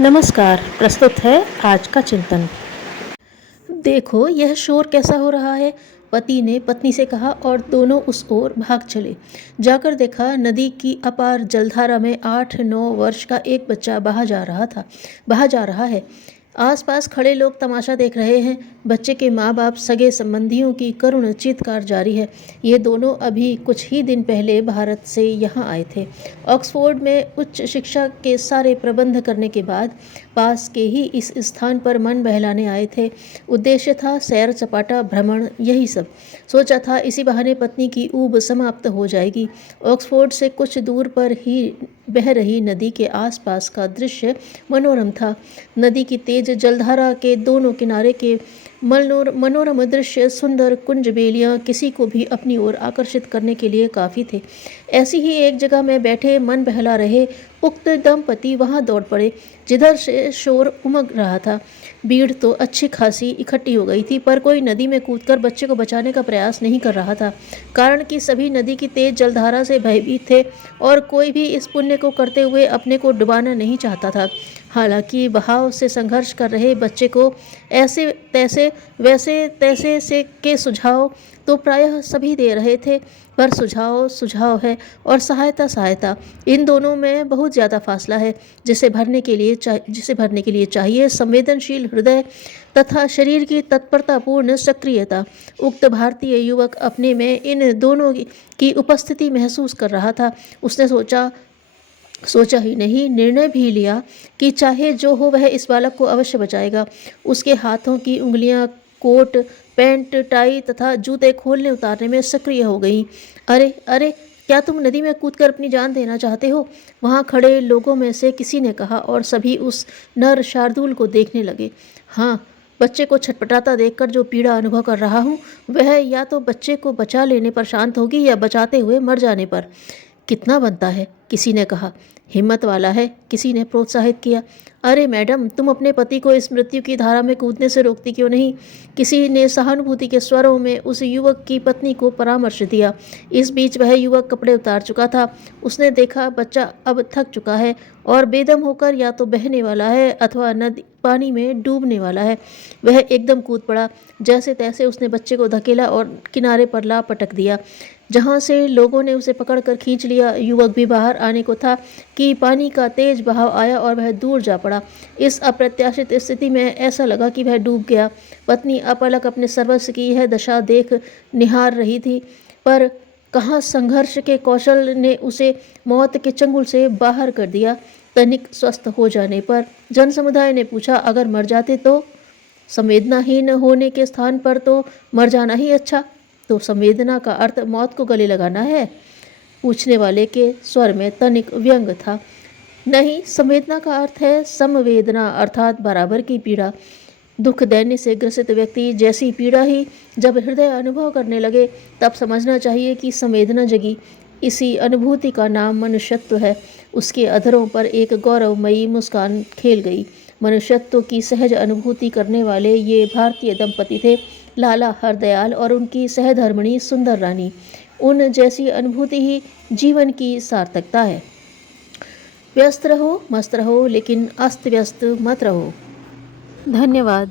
नमस्कार। प्रस्तुत है आज का चिंतन। देखो यह शोर कैसा हो रहा है। पति ने पत्नी से कहा और दोनों उस ओर भाग चले। जाकर देखा नदी की अपार जलधारा में 8-9 वर्ष का एक बच्चा बहा जा रहा है। आसपास खड़े लोग तमाशा देख रहे हैं। बच्चे के माँ बाप सगे संबंधियों की करुण चीत्कार जारी है। ये दोनों अभी कुछ ही दिन पहले भारत से यहाँ आए थे। ऑक्सफोर्ड में उच्च शिक्षा के सारे प्रबंध करने के बाद पास के ही इस स्थान पर मन बहलाने आए थे। उद्देश्य था सैर सपाटा भ्रमण, यही सब। सोचा था इसी बहाने पत्नी की ऊब समाप्त हो जाएगी। ऑक्सफोर्ड से कुछ दूर पर ही बह रही नदी के आसपास का दृश्य मनोरम था। नदी की तेज जलधारा के दोनों किनारे के मनोरम दृश्य, सुंदर कुंज बेलियां किसी को भी अपनी ओर आकर्षित करने के लिए काफ़ी थे। ऐसी ही एक जगह में बैठे मन बहला रहे उक्त दंपति वहां दौड़ पड़े जिधर से शोर उमग रहा था। भीड़ तो अच्छी खासी इकट्ठी हो गई थी, पर कोई नदी में कूदकर बच्चे को बचाने का प्रयास नहीं कर रहा था, कारण कि सभी नदी की तेज जलधारा से भयभीत थे और कोई भी इस पुण्य को करते हुए अपने को डुबाना नहीं चाहता था। हालांकि बहाव से संघर्ष कर रहे बच्चे को ऐसे तैसे वैसे तैसे से के सुझाव तो प्रायः सभी दे रहे थे, पर सुझाव सुझाव है और सहायता सहायता, इन दोनों में बहुत ज़्यादा फासला है। जिसे भरने के लिए चाहिए संवेदनशील हृदय तथा शरीर की तत्परतापूर्ण सक्रियता। उक्त भारतीय युवक अपने में इन दोनों की उपस्थिति महसूस कर रहा था। उसने सोचा ही नहीं, निर्णय भी लिया कि चाहे जो हो वह इस बालक को अवश्य बचाएगा। उसके हाथों की उंगलियां कोट, पैंट, टाई तथा जूते खोलने उतारने में सक्रिय हो गईं। अरे अरे, क्या तुम नदी में कूदकर अपनी जान देना चाहते हो? वहां खड़े लोगों में से किसी ने कहा और सभी उस नर शार्दूल को देखने लगे। हाँ, बच्चे को छटपटाता देखकर जो पीड़ा अनुभव कर रहा हूँ वह या तो बच्चे को बचा लेने पर शांत होगी या बचाते हुए मर जाने पर। कितना बनता है? किसी ने कहा। हिम्मत वाला है, किसी ने प्रोत्साहित किया। अरे मैडम, तुम अपने पति को इस मृत्यु की धारा में कूदने से रोकती क्यों नहीं? किसी ने सहानुभूति के स्वरों में उस युवक की पत्नी को परामर्श दिया। इस बीच वह युवक कपड़े उतार चुका था। उसने देखा बच्चा अब थक चुका है और बेदम होकर या तो बहने वाला है अथवा नदी पानी में डूबने वाला है। वह एकदम कूद पड़ा। जैसे तैसे उसने बच्चे को धकेला और किनारे पर ला पटक दिया, जहाँ से लोगों ने उसे पकड़कर खींच लिया। युवक भी बाहर आने को था कि पानी का तेज बहाव आया और वह दूर जा पड़ा। इस अप्रत्याशित स्थिति में ऐसा लगा कि वह डूब गया। पत्नी अपलक अपने सर्वस्व की यह दशा देख निहार रही थी, पर कहाँ संघर्ष के कौशल ने उसे मौत के चंगुल से बाहर कर दिया। तनिक स्वस्थ हो जाने पर जन समुदाय ने पूछा, अगर मर जाते तो? संवेदनाहीन होने के स्थान पर तो मर जाना ही अच्छा। तो संवेदना का अर्थ मौत को गले लगाना है? पूछने वाले के स्वर में तनिक व्यंग था। नहीं, संवेदना का अर्थ है समवेदना, अर्थात बराबर की पीड़ा। दुख दैन्य से ग्रसित व्यक्ति जैसी पीड़ा ही जब हृदय अनुभव करने लगे तब समझना चाहिए कि संवेदना जगी। इसी अनुभूति का नाम मनुष्यत्व है। उसके अधरों पर एक गौरवमयी मुस्कान खेल गई। मनुष्यत्व की सहज अनुभूति करने वाले ये भारतीय दंपति थे, लाला हरदयाल और उनकी सहधर्मिणी सुंदर रानी। उन जैसी अनुभूति ही जीवन की सार्थकता है। व्यस्त रहो, मस्त रहो, लेकिन अस्त व्यस्त मत रहो। धन्यवाद।